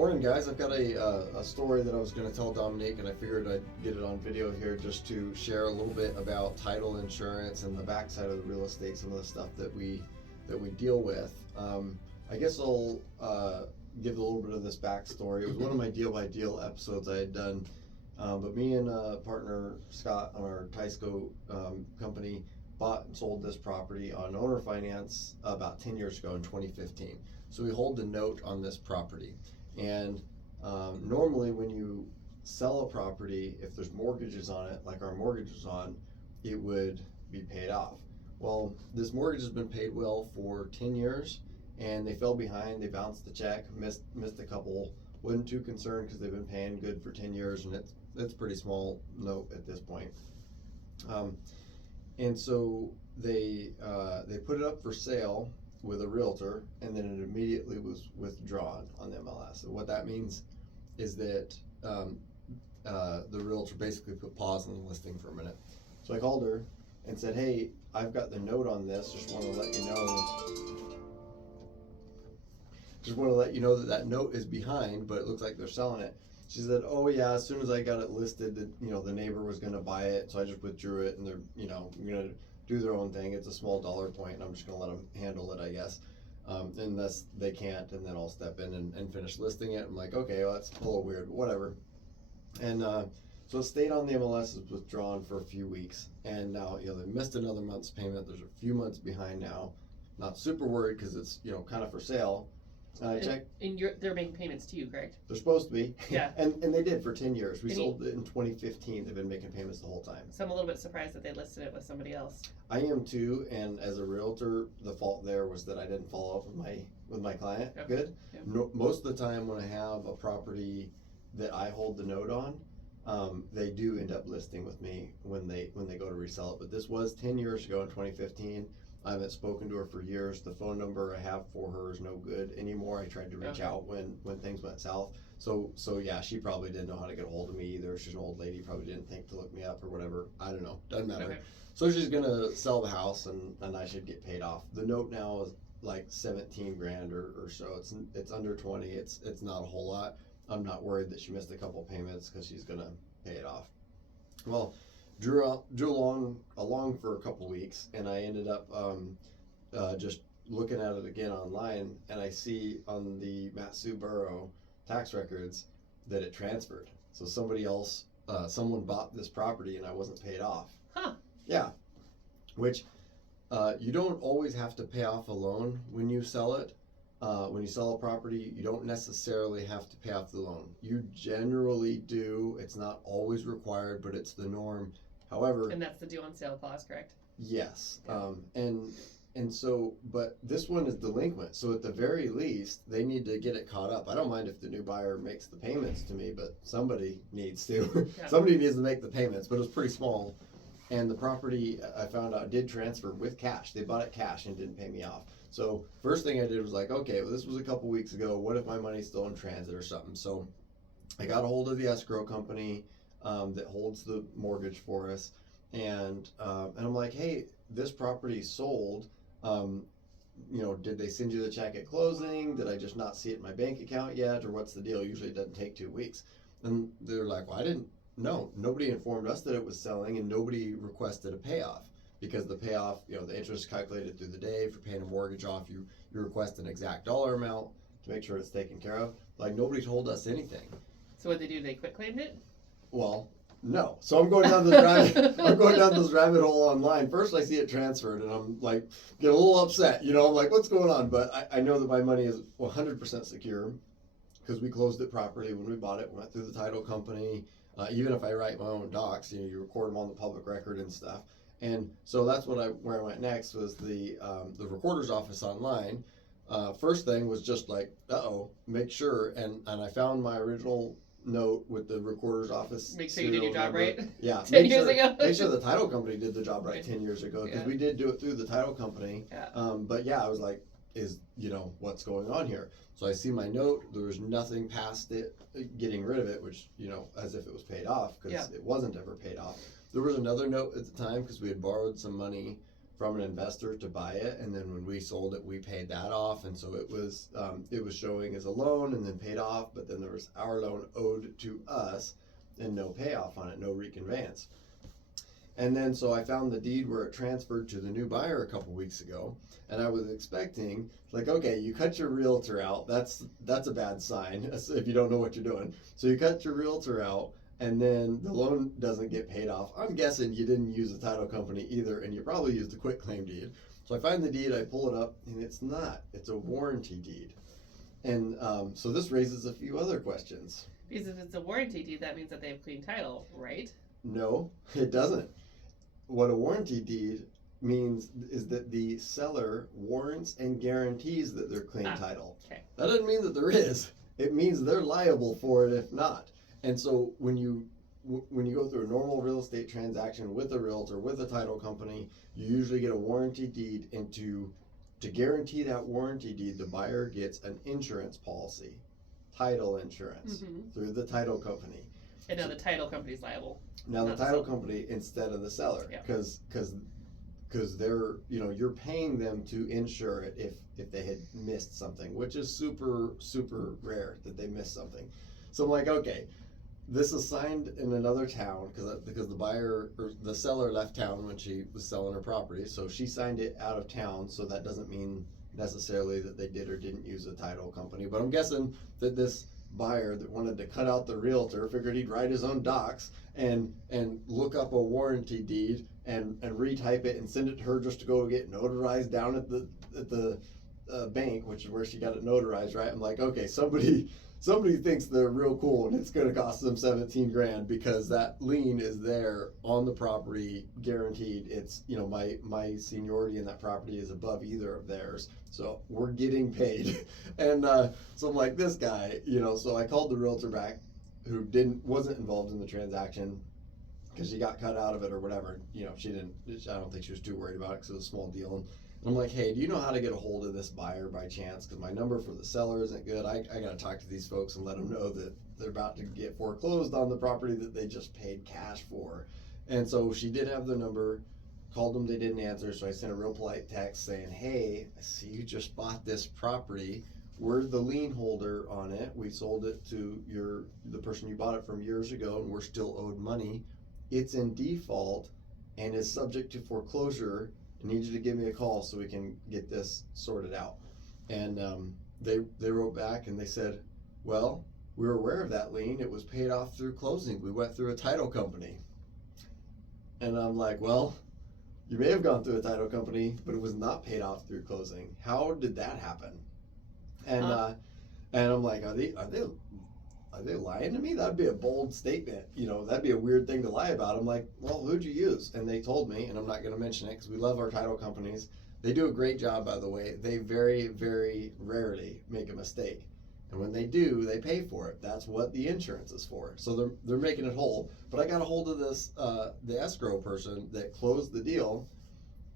Morning, guys. I've got a story that I was going to tell Dominique, and I figured I'd get it on video here just to share a little bit about title insurance and the backside of the real estate, some of the stuff that we deal with. I guess I'll give a little bit of this backstory. It was one of my deal by deal episodes I had done, but me and partner Scott on our Tysco company bought and sold this property on owner finance about 10 years ago in 2015. So we hold a note on this property. And normally when you sell a property, if there's mortgages on it, like our mortgage is on, it would be paid off. Well, this mortgage has been paid well for 10 years, and they fell behind. They bounced the check, missed a couple. Wasn't too concerned because they've been paying good for 10 years, and it's a pretty small note at this point. And so they put it up for sale with a realtor, and then it immediately was withdrawn on the MLS. So what that means is that the realtor basically put pause on the listing for a minute. So I called her and said, "Hey, I've got the note on this. Just want to let you know that note is behind, but it looks like they're selling it." She said, "Oh yeah, as soon as I got it listed, the neighbor was going to buy it, so I just withdrew it, and they're going to do their own thing. It's a small dollar point, and I'm just going to let them handle it, I guess. Unless they can't, and then I'll step in and finish listing it." I'm like, okay, well, that's a little weird, but whatever. And so it stayed on the MLS, was withdrawn for a few weeks, and now they missed another month's payment. There's a few months behind now. Not super worried because it's kind of for sale. And they're making payments to you, correct? They're supposed to be. Yeah. and they did for 10 years. We sold it in 2015. They've been making payments the whole time. So I'm a little bit surprised that they listed it with somebody else. I am too, and as a realtor, the fault there was that I didn't follow up with my client. Yep. Good. Yep. No, most of the time when I have a property that I hold the note on, they do end up listing with me when they go to resell it. But this was 10 years ago in 2015. I haven't spoken to her for years. The phone number I have for her is no good anymore. I tried to reach out when things went south. So yeah, she probably didn't know how to get a hold of me either. She's an old lady, probably didn't think to look me up or whatever. I don't know. Doesn't matter. Okay. So she's gonna sell the house and I should get paid off. The note now is like 17 grand or so. It's under 20. It's not a whole lot. I'm not worried that she missed a couple payments because she's gonna pay it off. Well, drew along for a couple weeks, and I ended up just looking at it again online, and I see on the Matsu Borough tax records that it transferred. So somebody else, someone bought this property and I wasn't paid off. Huh. Yeah. Which you don't always have to pay off a loan when you sell it. When you sell a property, you don't necessarily have to pay off the loan. You generally do. It's not always required, but it's the norm. However, and that's the due on sale clause, correct? Yes. And so, but this one is delinquent. So at the very least, they need to get it caught up. I don't mind if the new buyer makes the payments to me, but somebody needs to. Yeah. Somebody needs to make the payments, but it was pretty small. And the property, I found out, did transfer with cash. They bought it cash and didn't pay me off. So first thing I did was like, okay, well, this was a couple weeks ago. What if my money's still in transit or something? So I got a hold of the escrow company that holds the mortgage for us, and I'm like, hey, this property sold. Did they send you the check at closing? Did I just not see it in my bank account yet, or what's the deal? Usually it doesn't take 2 weeks. And they're like, well, I didn't know. Nobody informed us that it was selling, and nobody requested a payoff, because the payoff, the interest is calculated through the day. If you're paying a mortgage off, you request an exact dollar amount to make sure it's taken care of. Like, nobody told us anything. So what they do? They quit claimed it? Well, no. So I'm going down this rabbit hole online. First I see it transferred and I'm like, get a little upset, I'm like, what's going on? But I know that my money is 100% secure because we closed it properly when we bought it. We went through the title company. Even if I write my own docs, you record them on the public record and stuff. And so that's where I went next was the recorder's office online. First thing was just like, make sure. And I found my original note with the recorder's office. Make sure you did your job right. Yeah. 10 years ago. Make sure the title company did the job right 10 years ago, because we did do it through the title company. Yeah. But yeah, I was like, what's going on here? So I see my note. There was nothing past it getting rid of it, which, as if it was paid off, because it wasn't ever paid off. There was another note at the time because we had borrowed some money from an investor to buy it, and then when we sold it, we paid that off, and so it was showing as a loan and then paid off, but then there was our loan owed to us and no payoff on it, no reconveyance. And then so I found the deed where it transferred to the new buyer a couple weeks ago, and I was expecting, like, okay, you cut your realtor out, that's a bad sign if you don't know what you're doing. So you cut your realtor out, and then the loan doesn't get paid off. I'm guessing you didn't use a title company either, and you probably used a quitclaim deed. So I find the deed, I pull it up, and it's not. It's a warranty deed. And so this raises a few other questions. Because if it's a warranty deed, that means that they have clean title, right? No, it doesn't. What a warranty deed means is that the seller warrants and guarantees that they're clean title. Okay. That doesn't mean that there is. It means they're liable for it if not. And so when you go through a normal real estate transaction with a realtor, with a title company, you usually get a warranty deed, and to guarantee that warranty deed, the buyer gets an insurance policy, title insurance, through the title company. And now the title company's liable. Now the title company instead of the seller, because they're, you're paying them to insure it if they had missed something, which is super rare that they miss something. So I'm like, okay, this is signed in another town because the buyer or the seller left town when she was selling her property, so she signed it out of town. So that doesn't mean necessarily that they did or didn't use a title company, but I'm guessing that this buyer that wanted to cut out the realtor figured he'd write his own docs and look up a warranty deed and retype it and send it to her just to go get notarized down at the bank, which is where she got it notarized, right? I'm like, okay, somebody thinks they're real cool, and it's going to cost them 17 grand because that lien is there on the property, guaranteed. It's, my seniority in that property is above either of theirs, so we're getting paid. And so I'm like, this guy, so I called the realtor back, who wasn't involved in the transaction because she got cut out of it or whatever. I don't think she was too worried about it because it was a small deal. And I'm like, hey, do you know how to get a hold of this buyer by chance? Because my number for the seller isn't good. I got to talk to these folks and let them know that they're about to get foreclosed on the property that they just paid cash for. And so she did have the number, called them, they didn't answer. So I sent a real polite text saying, hey, I see you just bought this property. We're the lien holder on it. We sold it to the person you bought it from years ago, and we're still owed money. It's in default and is subject to foreclosure. I need you to give me a call so we can get this sorted out. And they wrote back and they said, well, we were aware of that lien. It was paid off through closing. We went through a title company. And I'm like, well, you may have gone through a title company, but it was not paid off through closing. How did that happen? And and I'm like, are they lying to me? That'd be a bold statement. That'd be a weird thing to lie about. I'm like, well, who'd you use? And they told me, and I'm not going to mention it because we love our title companies. They do a great job, by the way. They very, very rarely make a mistake. And when they do, they pay for it. That's what the insurance is for. So they're making it whole. But I got a hold of the escrow person that closed the deal.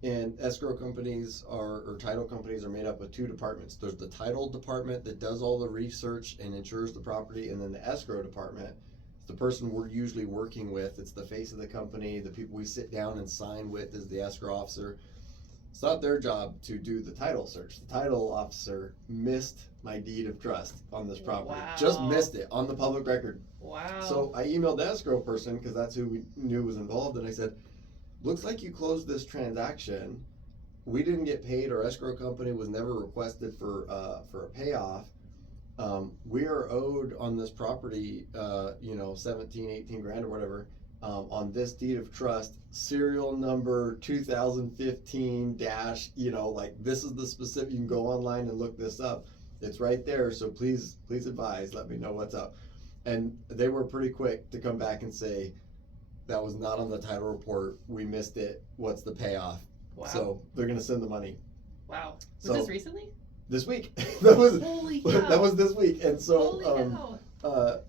And escrow companies or title companies are made up of two departments. There's the title department that does all the research and insures the property, and then the escrow department, the person we're usually working with. It's the face of the company. The people we sit down and sign with is the escrow officer. It's not their job to do the title search. The title officer missed my deed of trust on this property. Wow. Just missed it on the public record. Wow. So I emailed the escrow person because that's who we knew was involved, and I said, looks like you closed this transaction. We didn't get paid. Our escrow company was never requested for a payoff. We are owed on this property, 17, 18 grand or whatever, on this deed of trust, serial number 2015 dash, this is the specific, you can go online and look this up. It's right there. So please advise, let me know what's up. And they were pretty quick to come back and say, that was not on the title report. We missed it. What's the payoff? Wow. So they're going to send the money. Wow. Was this recently? This week. that was Holy cow. That was this week. And so Holy cow.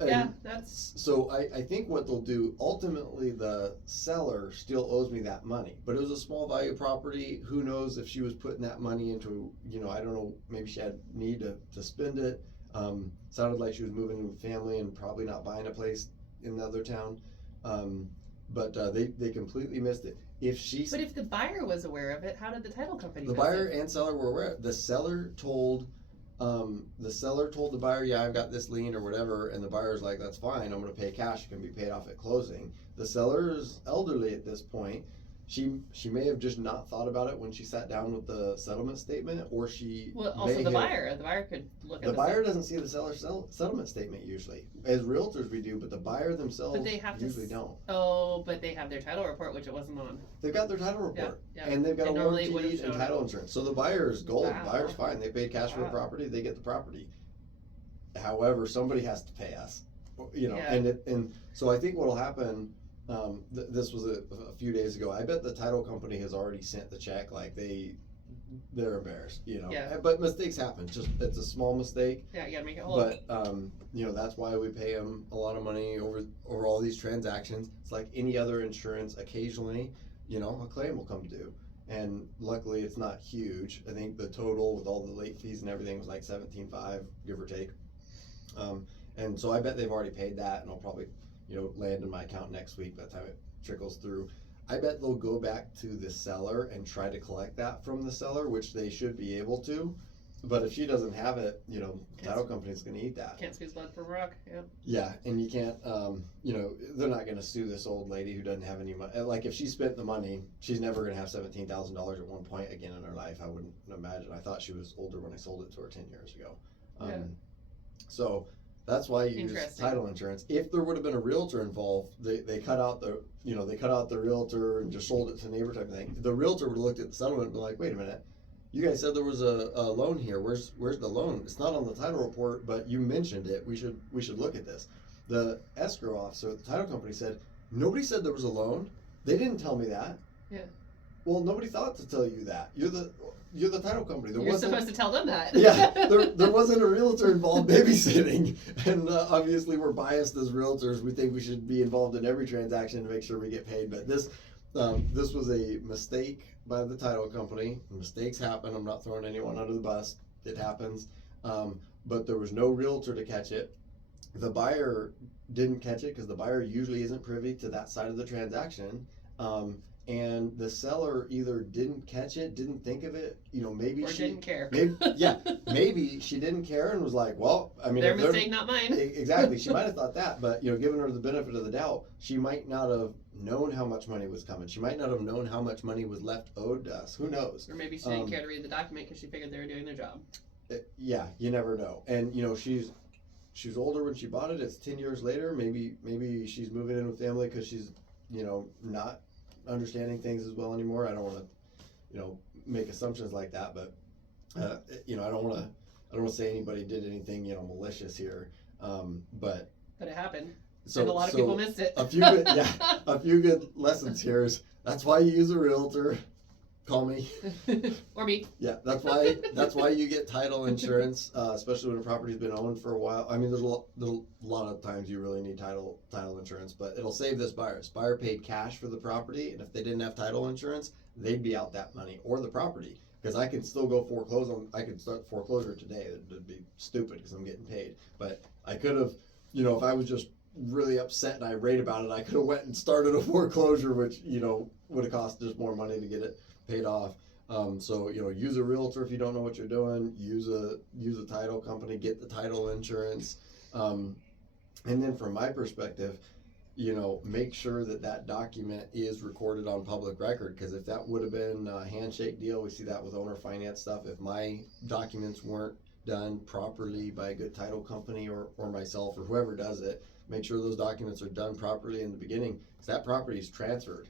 Yeah, that's so I think what they'll do, ultimately the seller still owes me that money. But it was a small value property. Who knows if she was putting that money into, I don't know, maybe she had need to spend it. Sounded like she was moving with family and probably not buying a place in another town. but they completely missed it. But if the buyer was aware of it, how did the title company The miss buyer it? and seller were aware. The seller told the buyer, yeah, I've got this lien or whatever, and the buyer's like, that's fine, I'm gonna pay cash, it can be paid off at closing. The seller is elderly at this point. She may have just not thought about it when she sat down with the settlement statement, or she Well, may also have, the buyer could look at the buyer stuff. doesn't see the seller's settlement statement usually. As realtors we do, but the buyer themselves But they have usually don't. Oh, but they have their title report, which it wasn't on. They've got their title report, Yeah. and they've got And a normally it warranty would've deed and shown title it. insurance. So the buyer's gold. Wow. The buyer's fine. They paid cash for the Wow. property. They get the property. However, somebody has to pay us, Yeah. and so I think what'll happen. This was a few days ago. I bet the title company has already sent the check. Like they're embarrassed, Yeah. But mistakes happen. Just it's a small mistake. Yeah, you gotta make it whole. But that's why we pay them a lot of money over all these transactions. It's like any other insurance. Occasionally, a claim will come due, and luckily it's not huge. I think the total with all the late fees and everything was like $17,500, give or take. And so I bet they've already paid that, and I'll probably land in my account next week by the time it trickles through. I bet they'll go back to the seller and try to collect that from the seller, which they should be able to. But if she doesn't have it, title company's going to eat that. Can't squeeze blood from a rock. Yeah. Yeah, and you can't, they're not going to sue this old lady who doesn't have any money. Like if she spent the money, she's never going to have $17,000 at one point again in her life. I wouldn't imagine. I thought she was older when I sold it to her 10 years ago. Yeah. So that's why you use title insurance. If there would have been a realtor involved, they cut out the realtor and just sold it to neighbor type of thing. The realtor would have looked at the settlement and been like, wait a minute, you guys said there was a loan here. Where's the loan? It's not on the title report, but you mentioned it. We should look at this. The escrow officer at the title company said, nobody said there was a loan. They didn't tell me that. Yeah. Well, nobody thought to tell you that. You're the title company. You're supposed to tell them that. Yeah, there wasn't a realtor involved babysitting, and obviously we're biased as realtors. We think we should be involved in every transaction to make sure we get paid. But this was a mistake by the title company. Mistakes happen. I'm not throwing anyone under the bus. It happens. But there was no realtor to catch it. The buyer didn't catch it because the buyer usually isn't privy to that side of the transaction. And the seller either didn't catch it, didn't think of it, maybe or she didn't care. Maybe she didn't care and was like, well, I mean, their mistake, not mine. Exactly. She might have thought that, but giving her the benefit of the doubt, she might not have known how much money was coming. She might not have known how much money was left owed to us. Who knows? Or maybe she didn't care to read the document because she figured they were doing their job. Yeah, you never know. And she was older when she bought it. It's 10 years later. Maybe she's moving in with family because she's not understanding things as well anymore. I don't want to make assumptions like that, but I don't want to say anybody did anything malicious here, but it happened. So and a lot of people missed it. a few good lessons here is that's why you use a realtor. Call me. Or me. Yeah, that's why you get title insurance, especially when a property's been owned for a while. I mean, there's a lot of times you really need title insurance, but it'll save this buyer. This buyer paid cash for the property, and if they didn't have title insurance, they'd be out that money or the property. Because I can still go foreclose on. I could start foreclosure today. It'd be stupid because I'm getting paid. But I could have, if I was just really upset and irate about it, I could have went and started a foreclosure, which would have cost just more money to get it paid off. So use a realtor if you don't know what you're doing. Use a title company. Get the title insurance. And then from my perspective, make sure that document is recorded on public record. Because if that would have been a handshake deal, we see that with owner finance stuff. If my documents weren't done properly by a good title company or myself or whoever does it, make sure those documents are done properly in the beginning. Because that property is transferred,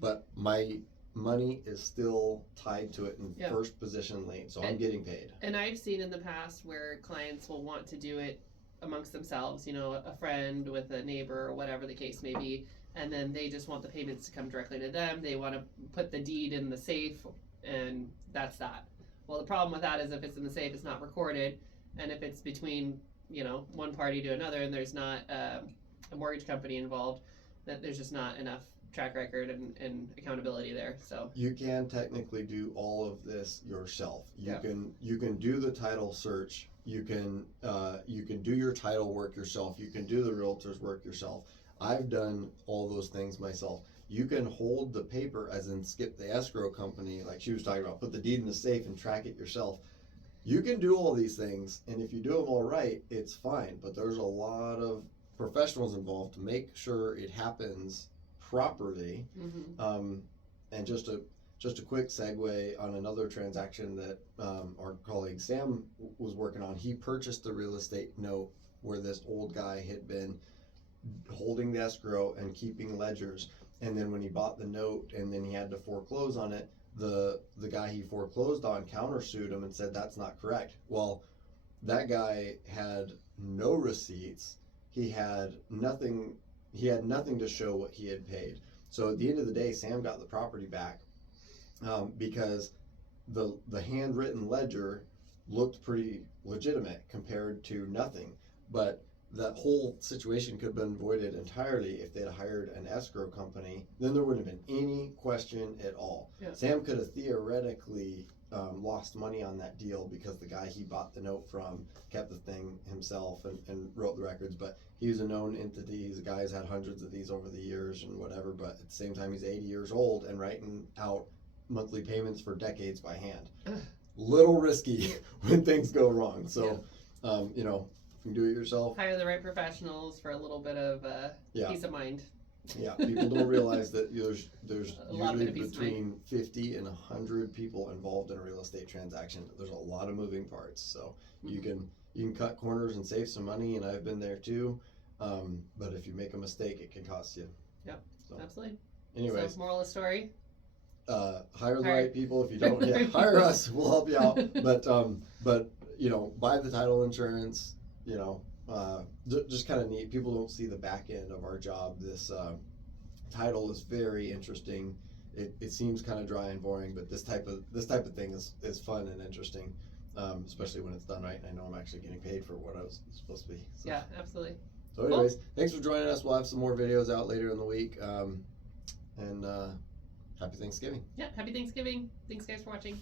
but my money is still tied to it in first position lien, so I'm getting paid. And I've seen in the past where clients will want to do it amongst themselves, a friend with a neighbor or whatever the case may be, and then they just want the payments to come directly to them. They want to put the deed in the safe, and that's that. Well, the problem with that is if it's in the safe, it's not recorded, and if it's between one party to another and there's not a mortgage company involved, that there's just not enough track record and accountability there. So you can technically do all of this yourself. You can do the title search. You can do your title work yourself. You can do the realtor's work yourself. I've done all those things myself. You can hold the paper, as in skip the escrow company, like she was talking about, put the deed in the safe and track it yourself. You can do all these things, and if you do them all right, it's fine. But there's a lot of professionals involved to make sure it happens properly. And just a quick segue on another transaction that our colleague Sam was working on. He purchased the real estate note where this old guy had been holding the escrow and keeping ledgers. And then when he bought the note and then he had to foreclose on it, the guy he foreclosed on countersued him and said that's not correct. Well, that guy had no receipts. He had nothing to show what he had paid. So at the end of the day, Sam got the property back because the handwritten ledger looked pretty legitimate compared to nothing. But that whole situation could have been avoided entirely if they'd hired an escrow company. Then there wouldn't have been any question at all. Yeah. Sam could have theoretically lost money on that deal because the guy he bought the note from kept the thing himself and wrote the records, but he was a known entity. The guy's had hundreds of these over the years and whatever, but at the same time he's 80 years old and writing out monthly payments for decades by hand. Little risky when things go wrong. So, you know, you can do it yourself. Hire the right professionals for a little bit of peace of mind. Yeah, people don't realize that there's usually peace between 50 and 100 people involved in a real estate transaction. There's a lot of moving parts, so you can cut corners and save some money, and I've been there too. But if you make a mistake, it can cost you. Yep, so, absolutely. Anyways, so moral of the story. Hire the right people. If you don't, hire us. We'll help you out. But you know, buy the title insurance. You know, just kind of neat. People don't see the back end of our job. This title is very interesting. It seems kind of dry and boring, but this type of thing is fun and interesting, especially when it's done right. And I know I'm actually getting paid for what I was supposed to be. So. Yeah, absolutely. So, anyways, Thanks for joining us. We'll have some more videos out later in the week. And happy Thanksgiving. Yeah, happy Thanksgiving. Thanks, guys, for watching.